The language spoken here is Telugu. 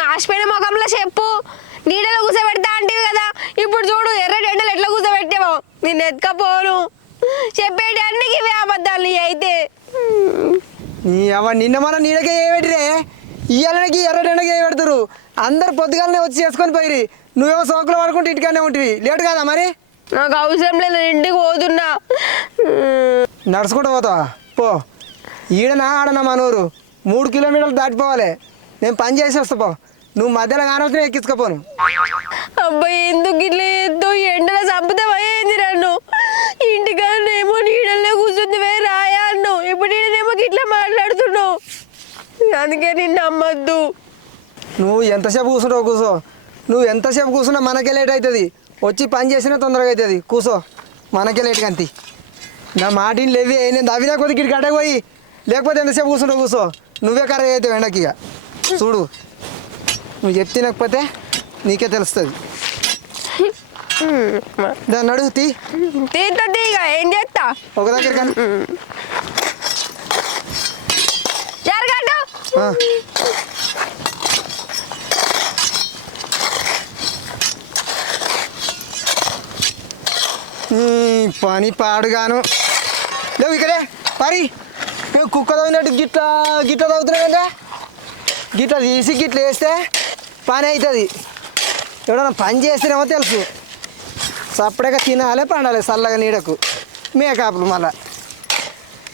మాసిపోయిన ముఖంలో చెప్పు నీడలో కూర్చోబెడతా అంటివి కదా ఇప్పుడు చూడు ఎర్రటి ఎండలు ఎట్లా కూర్చోబెట్టావో నిన్ను ఎత్తుకపోను చెప్పేటి అన్నికి ఇవే అబద్ధాలు నీ అయితే నిన్న మన నీడకే చేయబెట్టిరే ఇయ్యాలకి ఎర్రటెండకి చేయబెడతారు అందరు పొద్దుగాలనే వచ్చి చేసుకొని పోయి నువ్వేమో సోకులు పడుకుంటే ఇంటికానే ఉంటుంది లేటు కదా మరి నాకు అవసరం లేదు ఇంటికి పోతున్నా నడుచుకుంటూ పోతావా పో ఈడనా ఆడనా మనూరు 3 కిలోమీటర్లు దాటిపోవాలి నేను పని చేసి వస్తా పో నువ్వు మధ్యలో కానవసరం ఎక్కించుకోపోను అబ్బాయి ఎందుకు ఇట్లా ఎద్దు ఎండలో చంపుతావా ఏంది నన్ను ఇంటికానేమో నీడల్లో కూర్చుంది రాయా అన్నావు ఇప్పుడు ఈడనేమో ఇట్లా మాట్లాడుతున్నావు అందుకే నిన్ను నమ్మద్దు నువ్వు ఎంతసేపు కూర్చుంటావు కూర్చో నువ్వు ఎంతసేపు కూర్చున్నా మనకే లేట్ అవుతుంది వచ్చి పని చేసినా తొందరగా అవుతుంది కూర్చో మనకే లేట్ కంతి నా మాటిని లేవి నేను దవ్వినా కొద్ది గిడి గడ్డకు పోయి లేకపోతే ఎంతసేపు కూర్చుంటావు కూర్చో నువ్వే కర్ర అవుతావు ఎండకి ఇక చూడు నువ్వు చెప్తినకపోతే నీకే తెలుస్తుంది దాన్ని అడుగు తీస్తా తీగ ఏం చేస్తా ఒక దగ్గర కానీ జరగట్టు పని పాడుగాను లేవు ఇక్కడే పరి కుక్క తవ్వినట్టు గిట్ల గిట్ల తవ్వుతున్నావు కదా గిట్ల తీసి గిట్ల వేస్తే పని అవుతుంది ఎవడన్నా పని చేస్తేనేమో తెలుసు సపరేట్గా తినాలి పండాలి చల్లగా నీడకు మేకాపులు మళ్ళా